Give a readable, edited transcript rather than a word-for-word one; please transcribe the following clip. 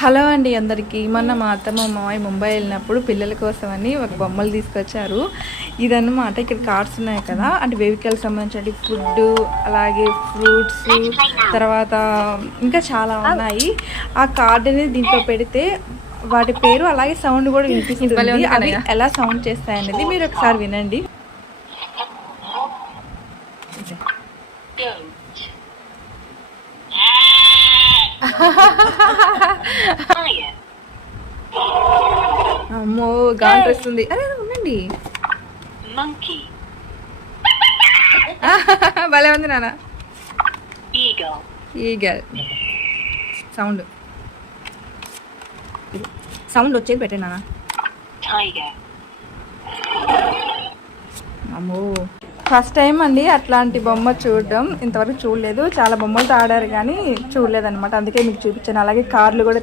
Hello అండి అందరికీ. మొన్న మా అత్తమ్మ మామయ్య ముంబై వెళ్ళినప్పుడు పిల్లల కోసం అని ఒక బొమ్మలు తీసుకొచ్చారు. ఇదన్నమాట ఇక్కడ కార్డ్స్ ఉన్నాయి కదా, అంటే వెహికల్ సంబంధించిన ఫుడ్, అలాగే ఫ్రూట్స్, తర్వాత ఇంకా చాలా ఉన్నాయి. ఆ కార్డుని దీంట్లో పెడితే వాటి పేరు అలాగే సౌండ్ కూడా వినిపిస్తుంది. అవి ఎలా సౌండ్ చేస్తాయనేది మీరు ఒకసారి వినండి. అమ్మో గాంట్ వస్తుంది. అరే ఉండండి, భలే ఉంది నాన్న. ఈగల్ సౌండ్ సౌండ్ వచ్చేది పెట్టండి నాన్న. అమ్మో ఫస్ట్ టైం అండి అట్లాంటి బొమ్మ చూడడం, ఇంతవరకు చూడలేదు. చాలా బొమ్మలతో ఆడారు కానీ చూడలేదు అనమాట, అందుకే మీకు చూపించాను. అలాగే కార్లు కూడా